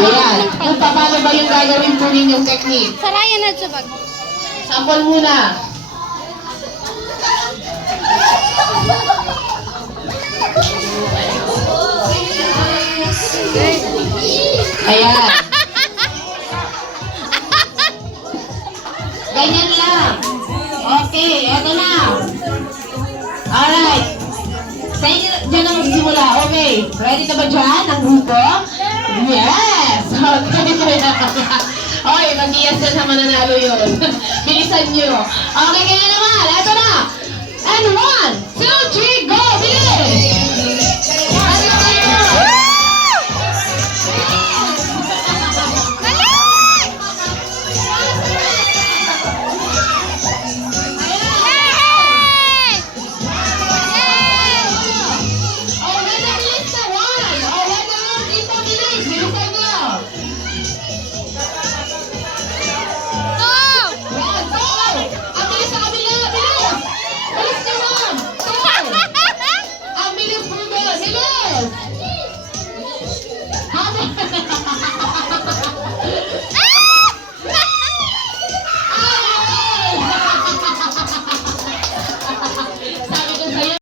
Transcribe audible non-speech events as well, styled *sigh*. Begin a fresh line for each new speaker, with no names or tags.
Ayan. Kung paano ba yung gagawin po ninyong technique.
Saraya na sa bag.
Sample muna. Ayan. Ganyan lang. Okay, eto na. Alright. Sa inyo, dyan na magsimula. Okay. Ready ka ba dyan? Ang grupo? Yes! *laughs* Okay. okay, mag-ias na mananalo yun. *laughs* Bilisan nyo. Okay, kaya Deus.